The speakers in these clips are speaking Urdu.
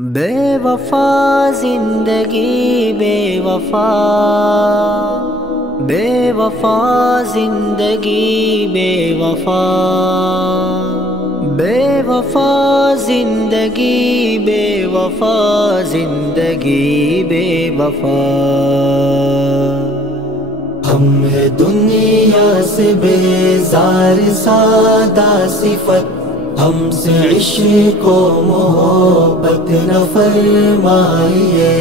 بے وفا زندگی بے وفا، بے وفا زندگی بے وفا، بے وفا زندگی بے وفا زندگی بے وفا۔ ہم ہے دنیا سے بیزار سادہ صفت، ہم سے عشق و محبت نہ فرمائیے،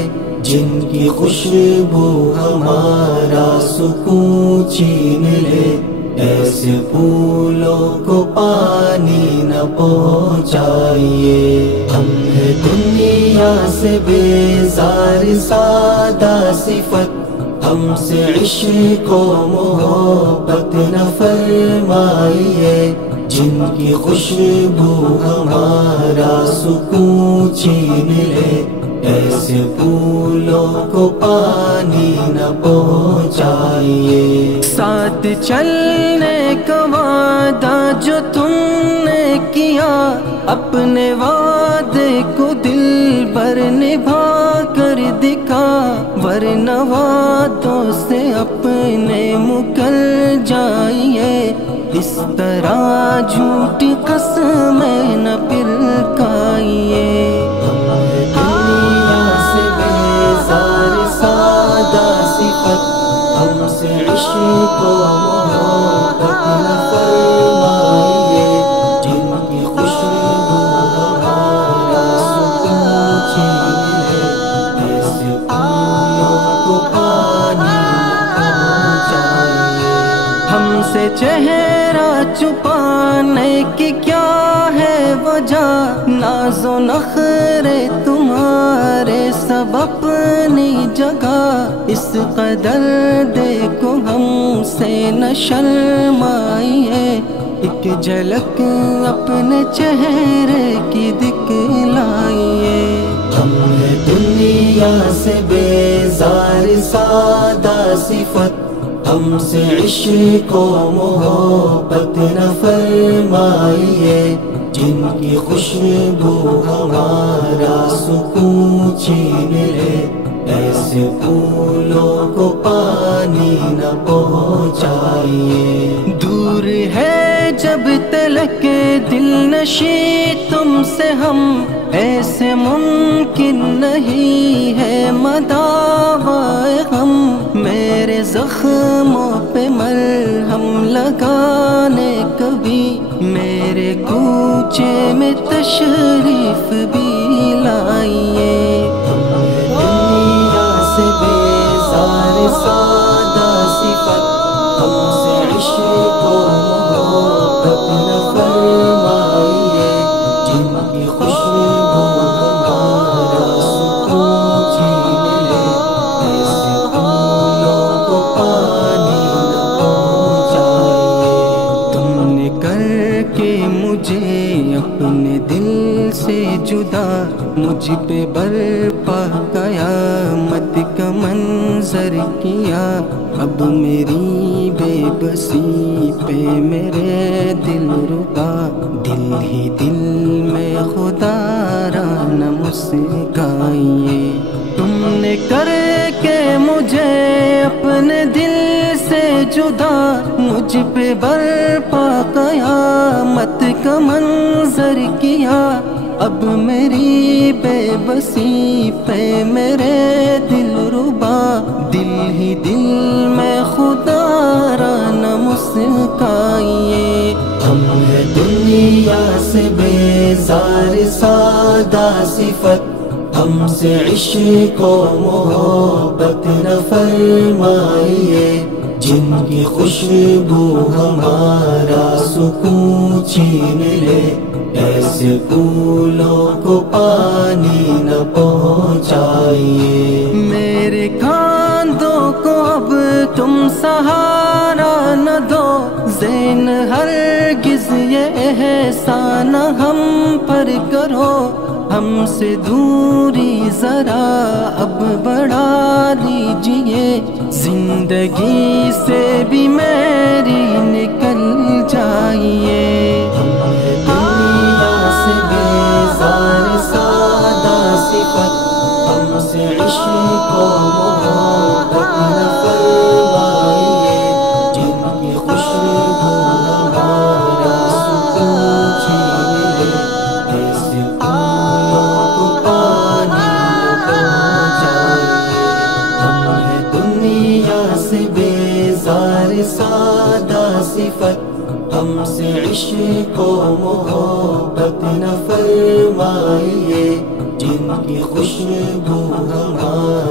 جن کی خوشبو ہمارا سکون چھین لے، ایسے پھولوں کو پانی نہ پہنچائیے۔ ہم ہے دنیا سے بیزار سادہ صفت، ہم سے عشق و محبت نہ فرمائیے، جن کی خوشبو ہمارا سکون چھین لے، ایسے پھولوں کو پانی نہ پہنچائیے۔ ساتھ چلنے کا وعدہ جو تم نے کیا، اپنے وعدے کو دل بھر نبھا کر دکھا، ورنہ وعدوں سے اپنے مکر جائیے، اس طرح جھوٹی قسمیں نہ پھر کھائیے۔ دنیا سے بیزار سادہ صفت، ہم سے عشق و محبت نہ فرمائیے، جن کی خوشبو ہمارا سکون چھین لے، ایسے پھولوں کو پانی نہ پہنچائیے۔ ہم سے چہرہ چھپانے کی کیا ہے وجہ، ناز و نخرے تمہارے سب اپنی جگہ، اس قدر دیکھو ہم سے نہ شرمائیے، ایک جھلک اپنے چہرے کی دکھلائیے۔ ہم نے دنیا سے بیزار سادہ صفت، ہم سے عشق و محبت نہ فرمائیے، جن کی خوشبو ہمارا سکون چھین لے، ایسے پھولوں کو پانی نہ پہنچائیے۔ دور ہے جب تلک دل نشیں تم سے ہم، ایسے ممکن نہیں ہے مداوائے غم، میرے زخموں پہ مرہم لگانے کبھی، میرے کوچے میں تشریف بھی لائیے۔ دنیا سے بیزار سادہ صفت، ہم سے عشق و محبت نہ فرمائیے، جن کی خوشبو ہمارا سکون چھین لے، ایسے پھولوں کو پانی نہ پہنچائیے۔ تم نے کر کے مجھے اپنے دل سے جدا، مجھ پہ برپا قیامت کا منظر کیا، اب میری بے بسی پہ میرے دل ربا، دل ہی دل میں خدا را نہ مسکائیے۔ تم نے کر کے مجھے اپنے دل سے جدا، مجھ پہ برپا قیامت کا منظر کیا، اب میری بے بسی پہ میرے دل ربا، دل ہی دل میں خدا را نہ مسکائیے۔ ہم ہے دنیا سے بیزار سادہ صفت، ہم سے عشق و محبت نہ فرمائیے، جن کی خوشبو ہمارا سکون چھین لے، ایسے پھولوں کو پانی نہ پہنچائیے۔ میرے کاندھوں کو اب تم سہارا نہ دو، زین ہرگز یہ احسان ہم پر کرو، ہم سے دوری ذرا اب بڑھا لیجئے، زندگی سے بھی میری نکل جائیے۔ دنیا سے بیزار سادہ سے عشق و محبت نہ فرمائیے، جن کی خوشبو ہمارا سکون چھین لے، ایسے امتوں کو پانی پہنچائیے۔ ہم ہیں دنیا سے بیزار سادہ صفت، ہم سے عشق و محبت نہ فرمائیے، جن کی خوشبو ہمارا